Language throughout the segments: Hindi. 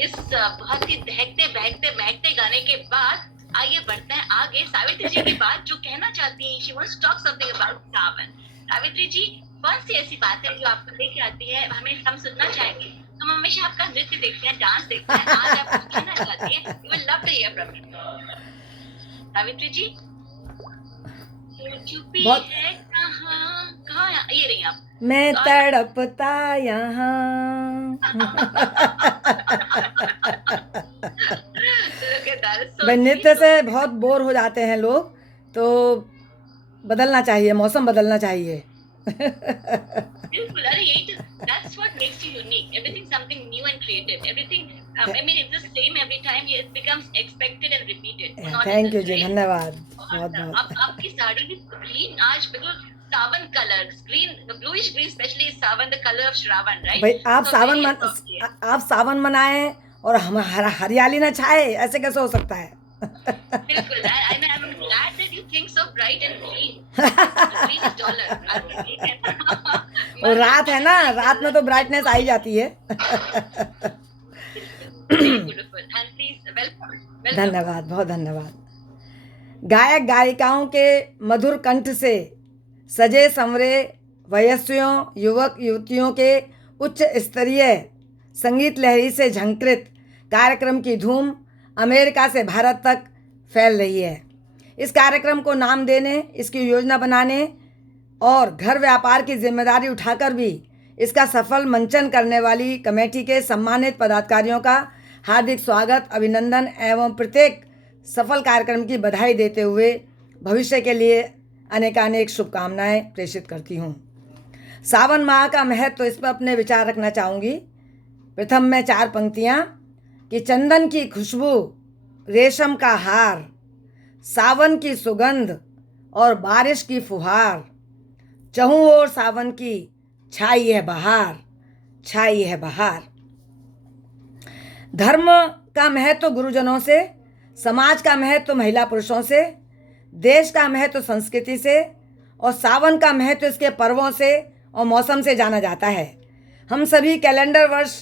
इस बहुत ही दहकते बहकते महकते गाने के बाद आइए बढ़ते हैं आगे सावित्री जी की बात जो कहना चाहती हैं। She wants to talk something about Sawan. Savitri ji, कौन सी ऐसी बात है जो आपको लेके आती है, हमें हम सुनना चाहेंगे। हम हमेशा आपका नृत्य देखते हैं, डांस देखते हैं, आज आप कुछ कहना चाहती हैं। We will love to hear from you Savitri ji. चुपी बहुत है कहाँ कहाँ, ये रही आप। मैं तड़पता यहाँ नृत्य से बहुत बोर हो जाते हैं लोग, तो बदलना चाहिए, मौसम बदलना चाहिए। बिल्कुल, अरे यही तो, that's what makes you unique. Everything something new and creative. Everything, I mean, it's the same every time. It becomes expected and repeated. Thank you ji, धन्यवाद बहुत बहुत। आपकी साड़ी भी ग्रीन, आज बिल्कुल Sawan colour, green, bluish green, specially Sawan, the colour of Shravan, right? भाई आप सावन मनाएं और हम हरियाली न छाए, ऐसे कैसे हो सकता है? बिल्कुल, I'm glad that you think so bright and green. Green is dollar. और रात है ना, रात में तो ब्राइटनेस आ ही जाती है। धन्यवाद, बहुत धन्यवाद। गायक गायिकाओं के मधुर कंठ से सजे संवरे वयस्यों, युवक युवतियों के उच्च स्तरीय संगीत लहरी से झंकृत कार्यक्रम की धूम अमेरिका से भारत तक फैल रही है। इस कार्यक्रम को नाम देने, इसकी योजना बनाने और घर व्यापार की जिम्मेदारी उठाकर भी इसका सफल मंचन करने वाली कमेटी के सम्मानित पदाधिकारियों का हार्दिक स्वागत, अभिनंदन एवं प्रत्येक सफल कार्यक्रम की बधाई देते हुए भविष्य के लिए अनेकानेक शुभकामनाएं प्रेषित करती हूँ। सावन माह का महत्व, तो इस पर अपने विचार रखना चाहूँगी। प्रथम में 4 पंक्तियाँ कि चंदन की खुशबू, रेशम का हार, सावन की सुगंध और बारिश की फुहार, चहुं ओर सावन की छाई है बहार, छाई है बहार। धर्म का महत्व गुरुजनों से, समाज का महत्व महिला पुरुषों से, देश का महत्व संस्कृति से और सावन का महत्व इसके पर्वों से और मौसम से जाना जाता है। हम सभी कैलेंडर वर्ष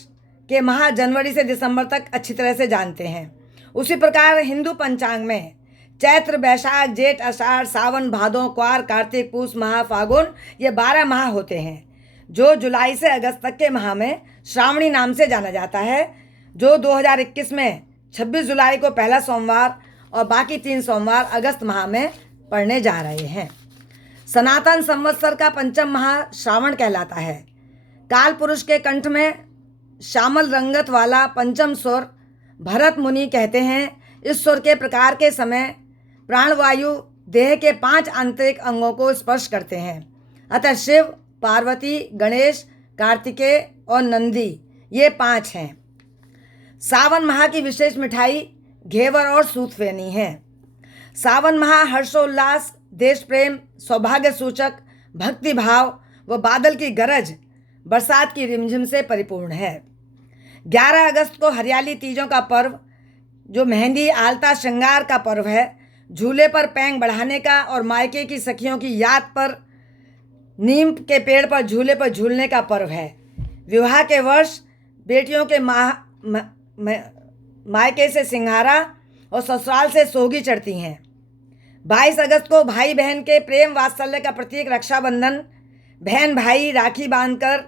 के माह जनवरी से दिसंबर तक अच्छी तरह से जानते हैं। उसी प्रकार हिंदू पंचांग में चैत्र, बैसाख, जेठ, आषाढ़, सावन, भादों, क्वार, कार्तिक, पूस माह, फागुन, ये 12 माह होते हैं, जो जुलाई से अगस्त तक के माह में श्रावणी नाम से जाना जाता है, जो 2021 में 26 जुलाई को पहला सोमवार और बाकी 3 सोमवार अगस्त माह में पड़ने जा रहे हैं। सनातन संवत्सर का पंचम माह श्रावण कहलाता है। काल पुरुष के कंठ में श्यामल रंगत वाला पंचम स्वर भरत मुनि कहते हैं, इस स्वर के प्रकार के समय प्राणवायु देह के 5 आंतरिक अंगों को स्पर्श करते हैं। अतः शिव, पार्वती, गणेश, कार्तिकेय और नंदी, ये 5 हैं। सावन माह की विशेष मिठाई घेवर और सूतफेनी है। सावन माह हर्षोल्लास, देश प्रेम, सौभाग्य सूचक, भक्ति भाव व बादल की गरज, बरसात की रिमझिम से परिपूर्ण है। 11 अगस्त को हरियाली तीजों का पर्व, जो मेहंदी, आलता, श्रृंगार का पर्व है, झूले पर पैंग बढ़ाने का और मायके की सखियों की याद पर नीम के पेड़ पर झूले पर झूलने का पर्व है। विवाह के वर्ष बेटियों के मायके से सिंघारा और ससुराल से सोगी चढ़ती हैं। 22 अगस्त को भाई बहन के प्रेम वात्सल्य का प्रतीक रक्षाबंधन, बहन भाई राखी बांधकर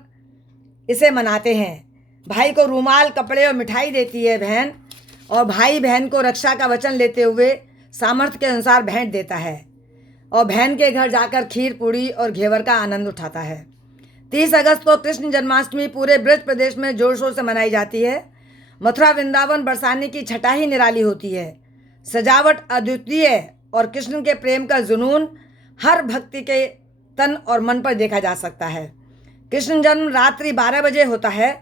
इसे मनाते हैं। भाई को रूमाल, कपड़े और मिठाई देती है बहन, और भाई बहन को रक्षा का वचन लेते हुए सामर्थ्य के अनुसार भेंट देता है और बहन के घर जाकर खीर, पूड़ी और घेवर का आनंद उठाता है। 30 अगस्त को कृष्ण जन्माष्टमी पूरे ब्रज प्रदेश में जोर शोर से मनाई जाती है। मथुरा वृंदावन बरसाने की छटा ही निराली होती है। सजावट अद्वितीय और कृष्ण के प्रेम का जुनून हर भक्ति के तन और मन पर देखा जा सकता है। कृष्ण जन्म रात्रि 12 बजे होता है,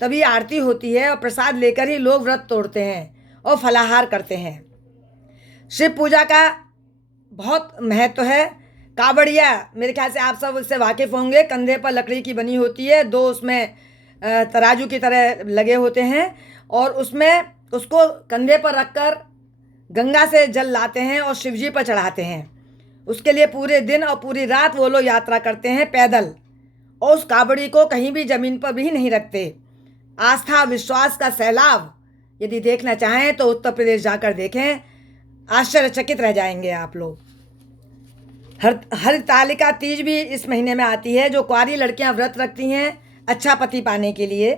तभी आरती होती है और प्रसाद लेकर ही लोग व्रत तोड़ते हैं और फलाहार करते हैं। शिव पूजा का बहुत महत्व है। कावड़िया, मेरे ख्याल से आप सब उससे वाकिफ़ होंगे, कंधे पर लकड़ी की बनी होती है, 2 उसमें तराजू की तरह लगे होते हैं और उसमें उसको कंधे पर रखकर गंगा से जल लाते हैं और शिवजी पर चढ़ाते हैं। उसके लिए पूरे दिन और पूरी रात वो लोग यात्रा करते हैं पैदल, और उस कावड़ी को कहीं भी ज़मीन पर भी नहीं रखते। आस्था विश्वास का सैलाब यदि देखना चाहें तो उत्तर प्रदेश जाकर देखें, आश्चर्यचकित रह जाएंगे आप लोग। हरतालिका तीज भी इस महीने में आती है, जो कुंवारी लड़कियां व्रत रखती हैं अच्छा पति पाने के लिए,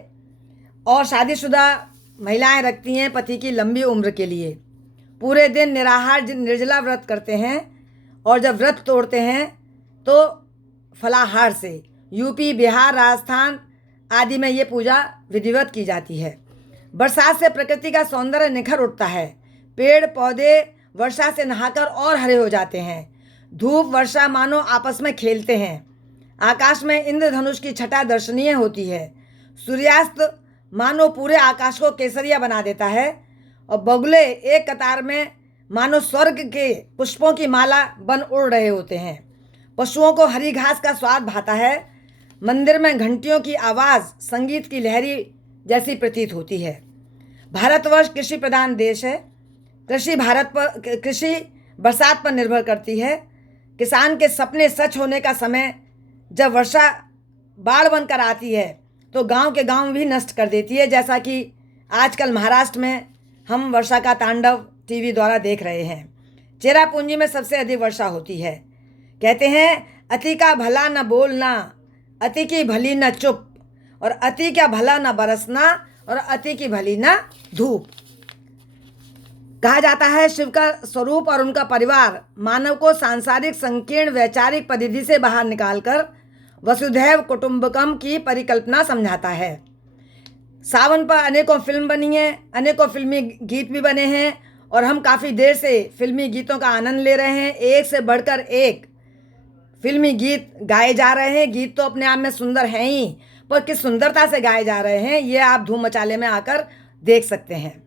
और शादीशुदा महिलाएं रखती हैं पति की लंबी उम्र के लिए। पूरे दिन निराहार निर्जला व्रत करते हैं, और जब व्रत तोड़ते हैं तो फलाहार से। यूपी, बिहार, राजस्थान आदि में ये पूजा विधिवत की जाती है। बरसात से प्रकृति का सौंदर्य निखर उठता है। पेड़ पौधे वर्षा से नहाकर और हरे हो जाते हैं। धूप वर्षा मानो आपस में खेलते हैं। आकाश में इंद्रधनुष की छटा दर्शनीय होती है। सूर्यास्त मानो पूरे आकाश को केसरिया बना देता है, और बगुले एक कतार में मानो स्वर्ग के पुष्पों की माला बन उड़ रहे होते हैं। पशुओं को हरी घास का स्वाद भाता है। मंदिर में घंटियों की आवाज़ संगीत की लहरी जैसी प्रतीत होती है। भारतवर्ष कृषि प्रधान देश है। कृषि बरसात पर निर्भर करती है। किसान के सपने सच होने का समय जब वर्षा बाढ़ बनकर आती है तो गांव के गांव भी नष्ट कर देती है, जैसा कि आजकल महाराष्ट्र में हम वर्षा का तांडव टीवी द्वारा देख रहे हैं। चेरापूंजी में सबसे अधिक वर्षा होती है। कहते हैं अति का भला न बोलना, अति की भली न चुप, और अति का भला न बरसना, और अति की भली न धूप। कहा जाता है शिव का स्वरूप और उनका परिवार मानव को सांसारिक संकीर्ण वैचारिक परिधि से बाहर निकालकर वसुधैव कुटुंबकम की परिकल्पना समझाता है। सावन पर अनेकों फिल्म बनी हैं, अनेकों फिल्मी गीत भी बने हैं, और हम काफ़ी देर से फिल्मी गीतों का आनंद ले रहे हैं। एक से बढ़कर एक फिल्मी गीत गाए जा रहे हैं। गीत तो अपने आप में सुंदर हैं ही, पर किस सुंदरता से गाए जा रहे हैं ये आप धूम मचाले में आकर देख सकते हैं।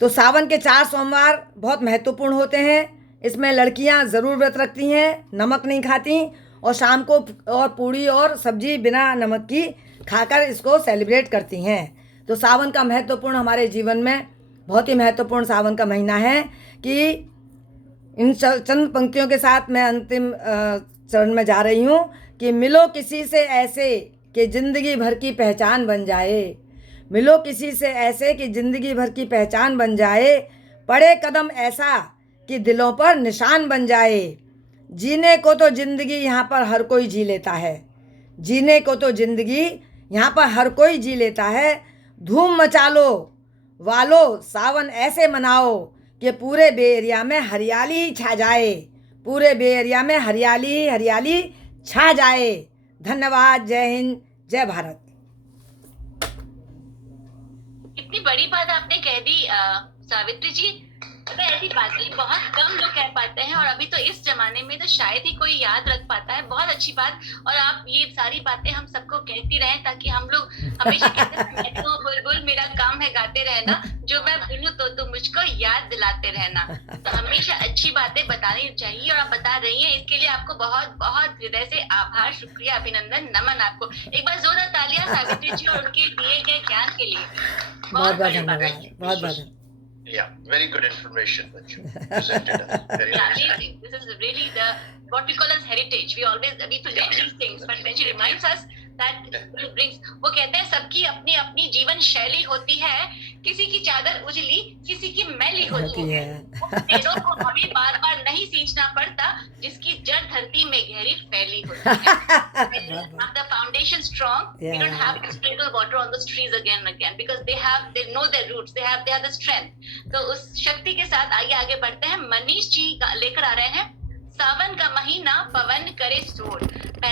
तो सावन के 4 सोमवार बहुत महत्वपूर्ण होते हैं। इसमें लड़कियां ज़रूर व्रत रखती हैं, नमक नहीं खाती, और शाम को और पूड़ी और सब्जी बिना नमक की खाकर इसको सेलिब्रेट करती हैं। तो सावन का महत्वपूर्ण हमारे जीवन में बहुत ही महत्वपूर्ण सावन का महीना है कि इन चंद पंक्तियों के साथ मैं अंतिम चरण में जा रही हूँ कि मिलो किसी से ऐसे कि ज़िंदगी भर की पहचान बन जाए। मिलो किसी से ऐसे कि ज़िंदगी भर की पहचान बन जाए। पड़े कदम ऐसा कि दिलों पर निशान बन जाए। जीने को तो ज़िंदगी यहाँ पर हर कोई जी लेता है। जीने को तो ज़िंदगी यहाँ पर हर कोई जी लेता है। धूम मचा लो वालो, सावन ऐसे मनाओ कि पूरे बे एरिया में हरियाली छा जाए। पूरे बे एरिया में हरियाली हरियाली छा जाए। धन्यवाद। जय हिंद, जय भारत। इतनी बड़ी बात आपने कह दी सावित्री जी। तो ऐसी बातें बहुत कम लोग कह पाते हैं, और अभी तो इस जमाने में तो शायद ही कोई याद रख पाता है। बहुत अच्छी बात, और आप ये सारी बातें हम सबको कहती रहें ताकि हम लोग हमेशा कहते हैं मैं तो बुलबुल, मेरा काम है गाते रहना, जो मैं बोलूं तो मुझको याद दिलाते रहना। तो हमेशा अच्छी बातें बतानी चाहिए, और आप बता रही हैं, इसके लिए आपको बहुत बहुत हृदय से आभार, शुक्रिया, अभिनंदन, नमन आपको। एक बार जोरदार तालियां सावित्री जी और उनके दिए गए ज्ञान के लिए। बहुत बहुत धन्यवाद। बहुत बहुत Yeah, very good information that you presented us. Very Yeah, nice. amazing. This is really what we call as heritage. We forget these things, but when she reminds us that it brings, वो कहते हैं सबकी अपनी अपनी जीवन शैली होती है। किसी की चादर उजली, किसी की मैली होती है। उन पेड़ों को हमें बार बार नहीं सींचना पड़ता जिसकी जड़ धरती में गहरी फैली होती है। Have the foundation strong, we don't have to sprinkle water on those trees again and again because they know their roots, they have the strength. तो उस शक्ति के साथ आगे बढ़ते हैं। मनीष जी लेकर आ रहे हैं सावन का महीना पवन करे शोर।